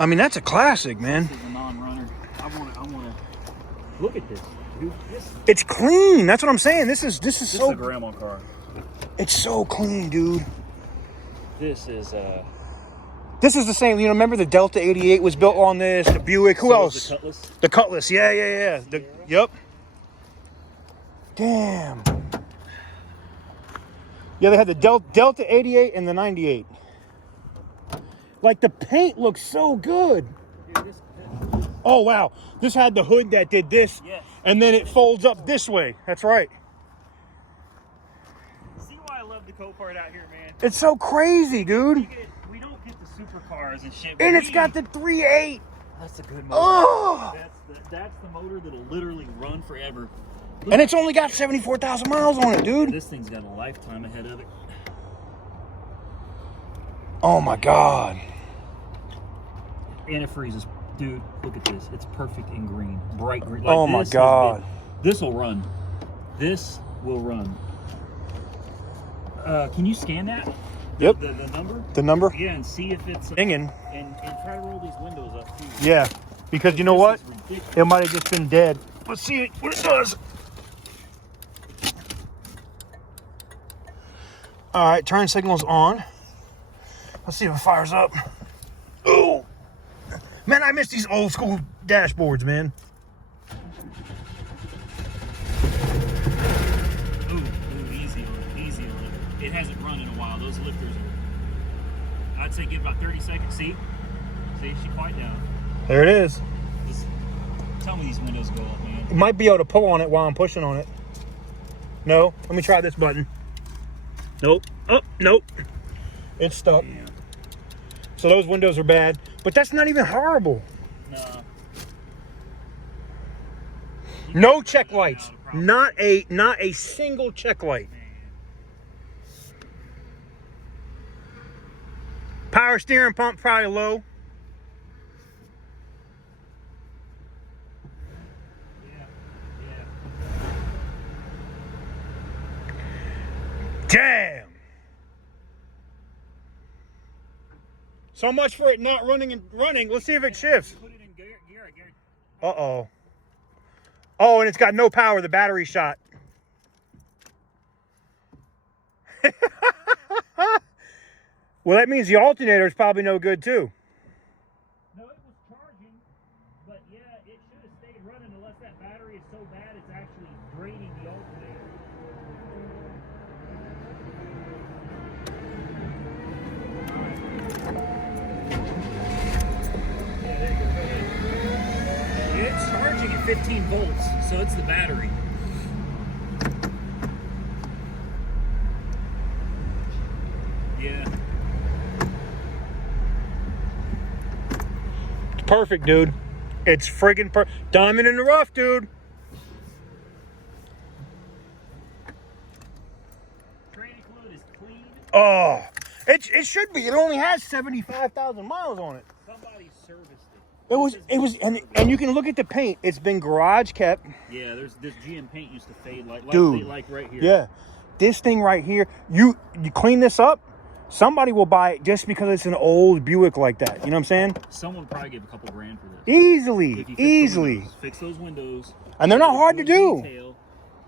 I mean, that's a classic, man. This is a non-runner. I wanna look at this, dude. It's clean. That's what I'm saying. This is This so. is a grandma car. It's so clean, dude. This is This is the same. You know, remember the Delta 88 was built on this. The Buick. Who else? The Cutlass. The Cutlass. Yeah. Yep. Damn. Yeah, they had the Delta 88 and the 98. Like, the paint looks so good. Dude, Oh, wow. This had the hood that did this, yes. and then it folds up this way. That's right. See why I love the Copart out here, man. It's so crazy, dude. We don't get the supercars and shit. And it's got the 3.8. That's a good motor. Oh! That's the motor that'll literally run forever. And it's only got 74,000 miles on it, dude. This thing's got a lifetime ahead of it. Oh, my God. And it freezes. Dude, look at this. It's perfect in green. Bright green. Like, oh, my God. This will run. This will run. Can you scan that? Yep. The number? The number? Yeah, and see if it's... Hanging. And try to roll these windows up, too. Yeah. Because you know what? Ridiculous. It might have just been dead. Let's see what it does. All right, turn signal's on. Let's see if it fires up. Ooh. Man, I miss these old school dashboards, man. Ooh, easy on it, easy on it. It hasn't run in a while. Those lifters are... I'd say give about 30 seconds. See, she quiet down. There it is. Just tell me these windows go up, man. You might be able to pull on it while I'm pushing on it. No, let me try this button. Nope. Oh, nope. It's stuck. Damn. So those windows are bad, but that's not even horrible. No check lights. Not a single check light. Power steering pump probably low. Damn. So much for it not running and running. Let's see if it shifts. Put it in gear, gear. Uh-oh. Oh, and it's got no power. The battery shot. Well, that means the alternator is probably no good, too. No, it was charging, but yeah, it should have stayed running unless that battery is so bad it's actually draining the alternator. Yeah, there you go. It's charging at 15 volts, so it's the battery. Yeah. It's perfect, dude. It's friggin' diamond in the rough, dude. Tranny fluid is clean. Oh, it should be. It only has 75,000 miles on it. Somebody serviced it. It was, and you can look at the paint. It's been garage kept. Yeah, there's this GM paint used to fade like Dude, like right here. Yeah, this thing right here. You clean this up, somebody will buy it just because it's an old Buick like that. You know what I'm saying? Someone would probably give a couple grand for this. Easily, If you easily. fix those windows, And they're not hard to do. detail,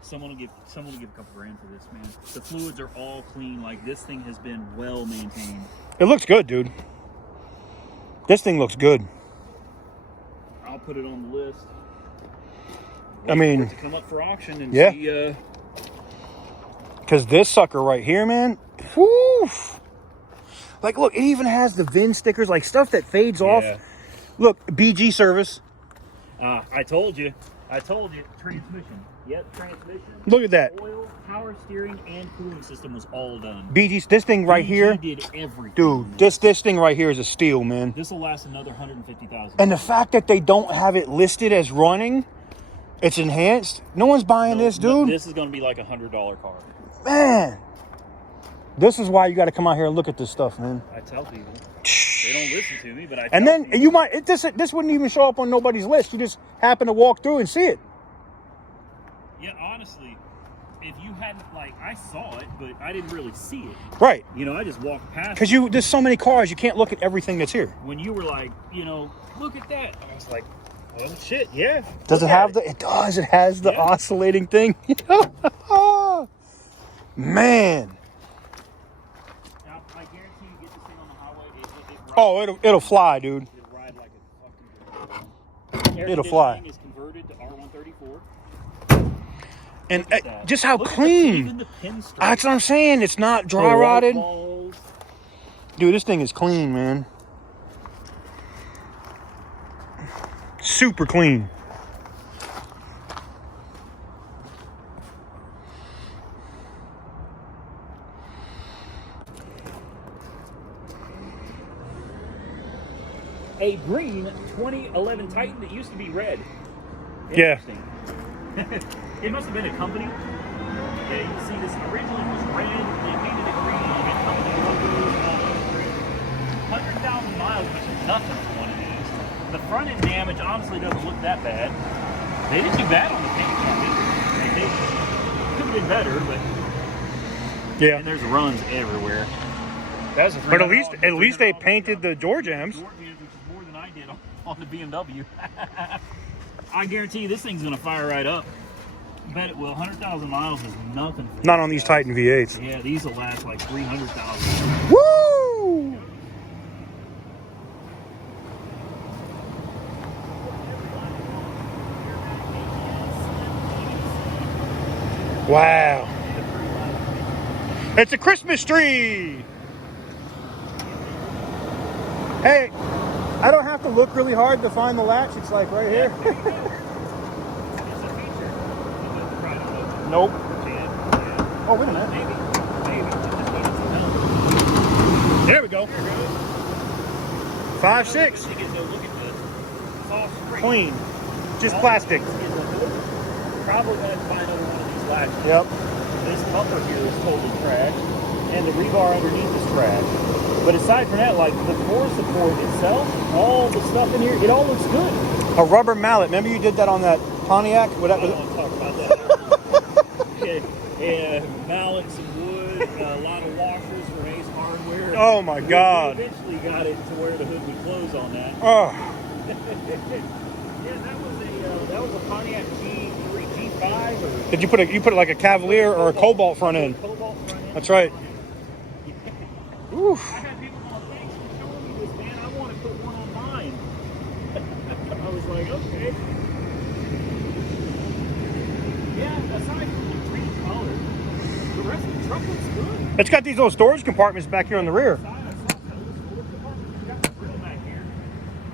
someone will give a couple grand for this, man. The fluids are all clean. Like, this thing has been well maintained. It looks good, dude. This thing looks good. I'll put it on the list. I mean, Wait for it to come up for auction and yeah. see. Because this sucker right here, man. Whew. Like, look, it even has the VIN stickers, like stuff that fades off. Look, BG service. I told you. Transmission. Yep, transmission. Look at that. Oil, power steering, and cooling system was all done. BG, this thing right here. did everything. Dude, this thing right here is a steal, man. This will last another 150,000. And the fact that they don't have it listed as running, it's enhanced. No one's buying this, dude. This is going to be like $100 car. Man, this is why you got to come out here and look at this stuff, man. I tell people. They don't listen to me, but I tell And then people. you might, this wouldn't even show up on nobody's list. You just happen to walk through and see it. Yeah, honestly, if you hadn't, like, I saw it, but I didn't really see it. Right. You know, I just walked past. Because there's so many cars, you can't look at everything that's here. When you were like, you know, look at that. I was like, oh shit, yeah. Does it have the? It does. It has the oscillating thing. Man. Now, I guarantee you get this thing on the highway. Oh, it'll fly, dude. It'll ride like a fucking. It'll fly. Is converted to R134. And just how clean. That's what I'm saying. It's not dry rotted. Dude, this thing is clean, man. Super clean. A green 2011 Titan that used to be red. Yeah. It must have been a company. Yeah, you can see this originally was red. They painted it green. They got company logos all over it. 100,000 miles, which is nothing for one of these. The front end damage honestly doesn't look that bad. They didn't do bad on the paint job either. They could have been better, but yeah. And there's runs everywhere. That's but at least they painted the door jambs. Door jambs, which is more than I did on the BMW. I guarantee you this thing's gonna fire right up. Bet it will. 100,000 miles is nothing. Not on these Titan V8s. Yeah, these will last like 300,000. Woo! Wow. It's a Christmas tree. Hey, I don't have to look really hard to find the latch. It's like right here. Nope. Oh, wait a minute. Maybe. There we go. 5.6. Clean. Just plastic. Probably going to find another one of these latches. Yep. This bumper here is totally trash, and the rebar underneath is trash. But aside from that, like the core support itself, all the stuff in here, it all looks good. A rubber mallet. Remember you did that on that Pontiac? I don't want to talk about that. Yeah, mallets and wood, a lot of washers from Ace Hardware. Oh my God. We eventually got it to where the hood would close on that. Oh. Yeah, that was a Pontiac G3, G5. Or Did you put like a Cavalier or a Cobalt front end? Cobalt front end. That's right. I had people going, thanks for showing me this, man. I want to put one on mine. I was like, okay. Yeah, aside from the green color, the rest of the truck looks good. It's got these little storage compartments back here on the rear.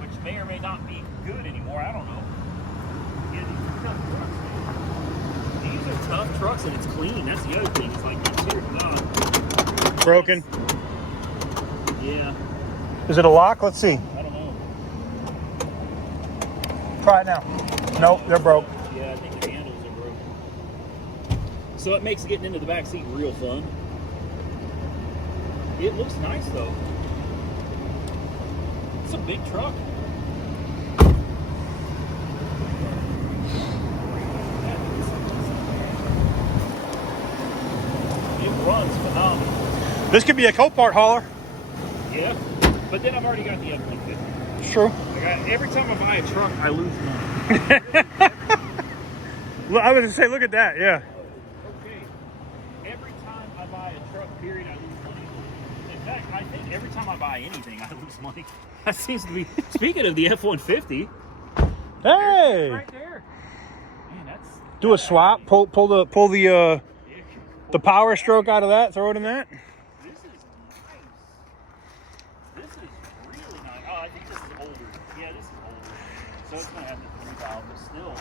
Which may or may not be good anymore. I don't know. Yeah, these are tough trucks and it's clean. That's the other thing. It's like it's Broken. Yeah. Is it a lock? Let's see. I don't know. Try it now. Nope, they're broke. Yeah, I think the handles are broken. So it makes getting into the back seat real fun. It looks nice though. It's a big truck. It runs phenomenal. This could be a Copart hauler. Yeah, but then I've already got the F150. It's true. Every time I buy a truck, I lose money. I was going to say, look at that, yeah. Okay. Every time I buy a truck, period, I lose money. In fact, I think every time I buy anything, I lose money. That seems to be. Speaking of the F-150. Hey! Right there. Man, that's. Do a swap. Pull the power stroke out of that. Throw it in that. This is nice. This is really nice. Oh, I think this is older. Yeah, this is older. So it's gonna have the 3,000, but still.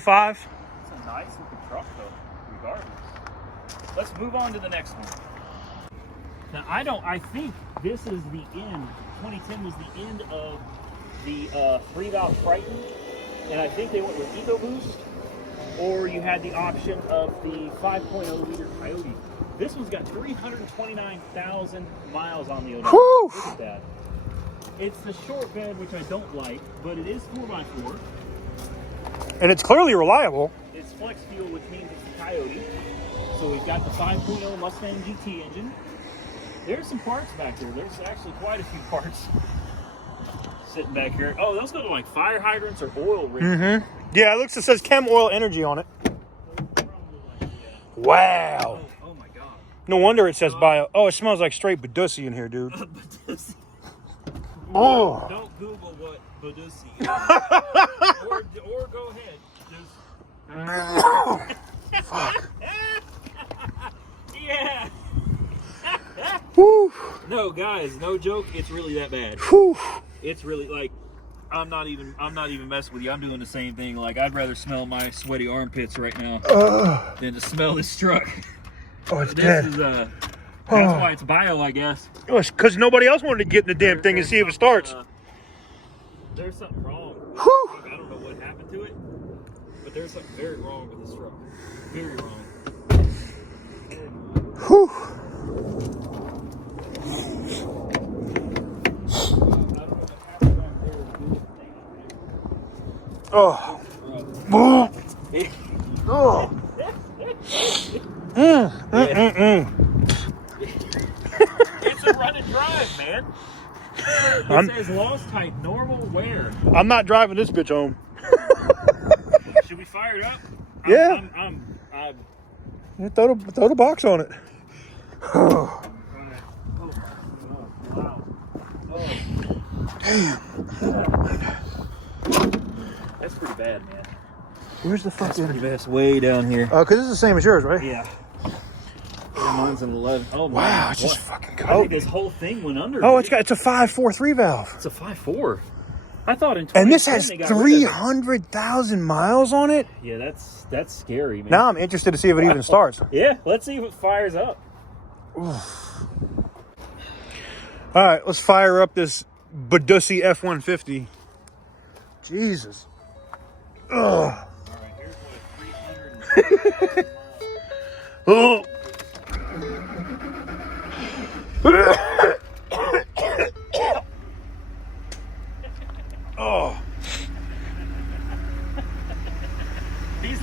05. It's a nice looking truck though, regardless. Let's move on to the next one. Now I think this is the end. 2010 was the end of the 3-valve Triton, and I think they went with EcoBoost, or you had the option of the 5.0 liter Coyote. This one's got 329,000 miles on the odometer. Whew. Look at that. It's the short bed, which I don't like, but it is 4x4. And it's clearly reliable. It's flex fuel, which means it's a Coyote. So we've got the 5.0 Mustang GT engine. There's some parts back here. There's actually quite a few parts sitting back here. Oh, those look like fire hydrants or oil rigs. Mm-hmm. Yeah, it says Chem Oil Energy on it. Wow. Oh my God. No wonder it says bio. Oh, it smells like straight Badussi in here, dude. Oh. Don't Google what Badussi is. or go ahead. Just... Fuck. Yeah. Whew. No, guys, no joke. It's really that bad. Whew. It's really like I'm not even messing with you. I'm doing the same thing. Like I'd rather smell my sweaty armpits right now than to smell this truck. Oh, it's this dead. Is that's why it's bio, I guess. Oh, it's because nobody else wanted to get in the damn thing and see if it starts. There's something wrong. Whew. I don't know what happened to it, but there's something very wrong with this truck. Very wrong. Whew. Oh. Oh. Oh. It's a run and drive, man. It says lost type, normal wear. I'm not driving this bitch home. Should we fire it up? Yeah. I'm Throw the box on it. wow. Oh. That's pretty bad, man. Where's the fucking? That's pretty bad. It's way down here. Oh, because it's the same as yours, right? Yeah. Mine's an 11. Oh, wow, man. it's just fucking I cold. think this whole thing went under. Oh, it's a 5.43 valve. It's a 5.4. I thought in 2010 And this has they got rid of it. 300,000 miles on it. Yeah, that's scary, man. Now I'm interested to see if it even starts. Yeah, let's see if it fires up. Oof. All right, let's fire up this Badussi F150. Jesus. Ugh. All right, here's what a 300. Oh. Oh. He's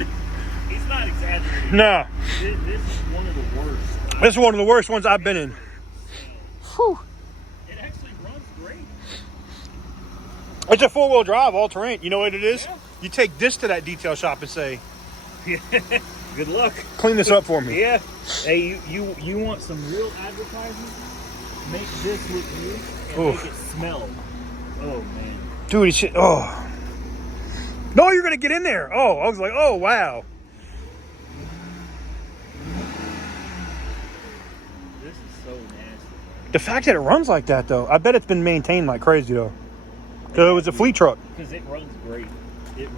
not exaggerating. No. This is one of the worst. This is one of the worst ones I've been in. Whew. It actually runs great. It's a four-wheel drive, all-terrain. You know what it is? Yeah. You take this to that detail shop and say, Good luck. clean this up for me. Yeah. Hey, you want some real advertising? Make this look good and Oof. make it smell. Oh man. Dude, it's oh. No, you're gonna get in there. Oh, I was like, oh wow. This is so nasty. The fact that it runs like that, though, I bet it's been maintained like crazy, though. Because it was a fleet truck. Because it runs great. It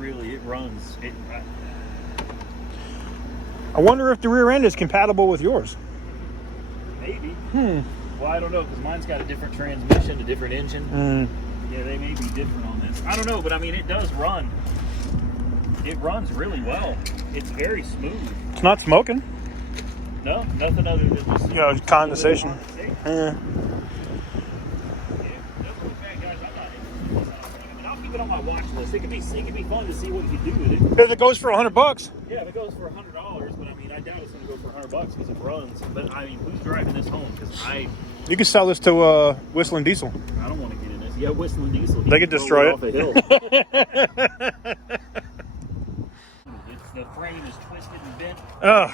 runs. I wonder if the rear end is compatible with yours. Maybe. Well, I don't know, because mine's got a different transmission, a different engine. Yeah, they may be different on this. I don't know, but I mean, it does run. It runs really well. It's very smooth. It's not smoking. No, nothing other than just... You know, condensation. Yeah. I'll keep it on my watch list. It could be fun to see what you can do with it. If it goes for $100. Yeah, if it goes for $100, but I mean, I doubt it's going to go for $100 because it runs. But I mean, who's driving this home? Because You can sell this to Whistling Diesel. I don't want to get in this. Yeah, Whistling Diesel. They could destroy it. Off a hill. The frame is twisted and bent. Ugh.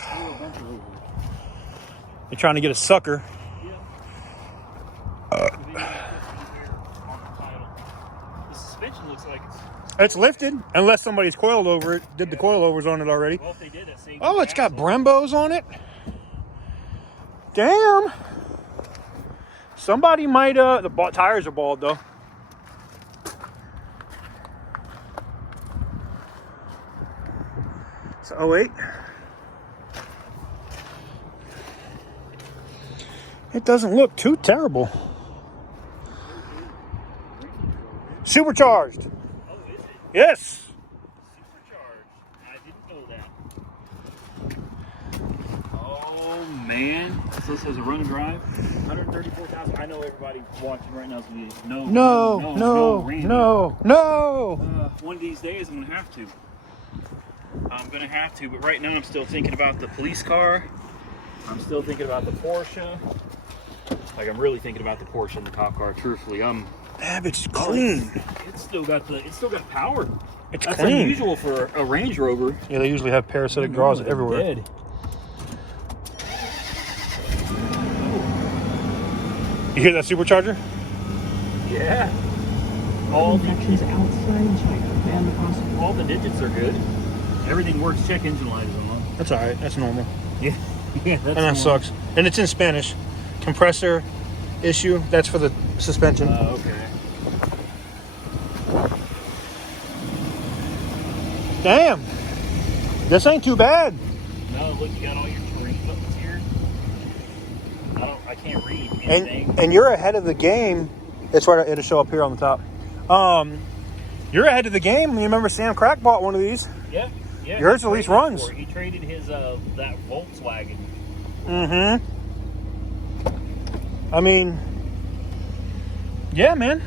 You're trying to get a sucker. Yeah. The suspension looks like It's lifted, unless somebody's coiled over it. Did the coilovers on it already? well, if they did, that saved Oh, the it's got axle. Brembos on it. Damn. Somebody might, the tires are bald though. It's 08. It doesn't look too terrible. Supercharged. Oh, is it? Yes. Supercharged. I didn't know that. Oh, man. So this has a run and drive. 134,000. I know everybody watching right now is going to be Randy. No. One of these days I'm going to have to. But right now I'm still thinking about the police car I'm still thinking about the Porsche. Like, I'm really thinking about the Porsche and the cop car. Truthfully, That bitch is clean. It's still got power. It's That's clean. unusual for a Range Rover. Yeah, they usually have parasitic draws everywhere. Dead. You hear that supercharger? Yeah. All infections outside China and possible. All the digits are good. Everything works. Check engine light is on. That's all right. That's normal. Yeah. Yeah, that's And that sucks. And it's in Spanish. Compressor issue. That's for the suspension. Okay. Damn. This ain't too bad. No, look, you got all your terrain buttons here. I can't read anything. And you're ahead of the game. It's right. It'll show up here on the top. You're ahead of the game. You remember Sam Crack bought one of these? Yeah. Yeah. Yours at least runs. He traded his that Volkswagen. Mm-hmm. I mean, yeah, man.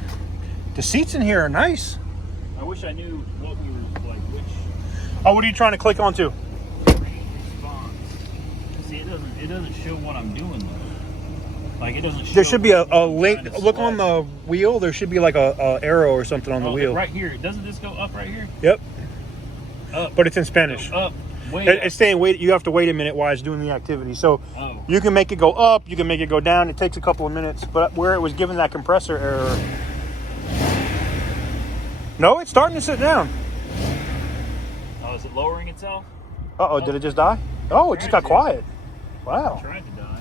The seats in here are nice. I wish I knew what we were like. Which Oh, what are you trying to click onto? response? See, it doesn't show what I'm doing though. Like, it doesn't show. There should be a what I'm link. trying to Look on select. the wheel. There should be like a arrow or something on the wheel. Right here. Doesn't this go up right here? Yep. Up. But it's in Spanish. Up. Way up. It's saying wait. You have to wait a minute while it's doing the activity. So Oh. you can make it go up. You can make it go down. It takes a couple of minutes. But where it was given that compressor error. No, it's starting to sit down. Oh, is it lowering itself? Uh-oh, did it just die? Oh, it just got quiet. Wow. Trying to die.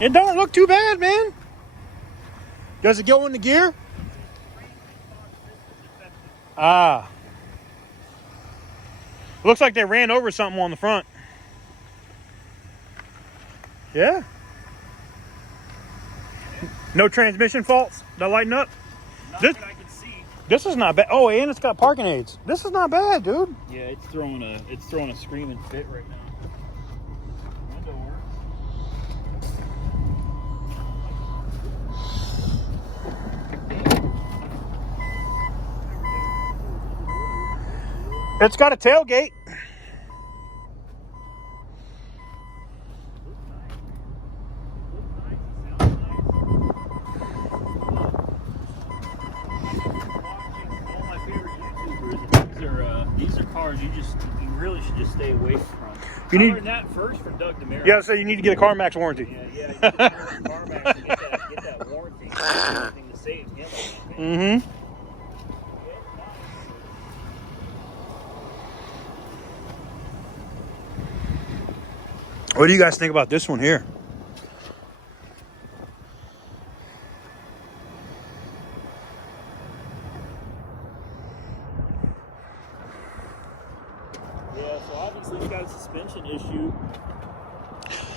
It don't look too bad, man. Does it go into gear? Ah. Looks like they ran over something on the front. Yeah. No transmission faults that lighten up? Not This- that I can see. This is not bad. Oh, and it's got parking aids. This is not bad, dude. Yeah, it's throwing a screaming fit right now. Window works. It's got a tailgate. These are cars you really should just stay away from. You I need- learned that first from Doug DeMero. Yeah, so you need to get a CarMax warranty. Yeah, you need to learn from CarMax and get that warranty. Something to save him. Mm-hmm. What do you guys think about this one here? Yeah, so obviously it's got a suspension issue.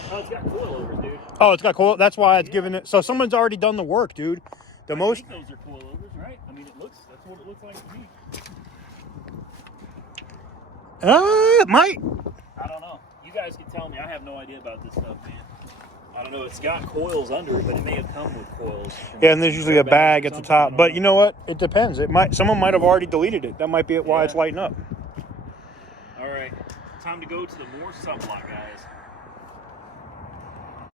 Oh, it's got coilovers, dude. Oh, it's got coil. That's why it's giving it. So someone's already done the work, dude. The I most. think those are coilovers, right? I mean, that's what it looks like to me. It might. I don't know. You guys can tell me. I have no idea about this stuff, man. I don't know. It's got coils under it, but it may have come with coils. Yeah, and there's usually a bag at the Something, I top. don't But know. you know what? It depends. It might. Someone might have already deleted it. That might be why it's Yeah. lighting up. All right. Time to go to the more sublot, guys.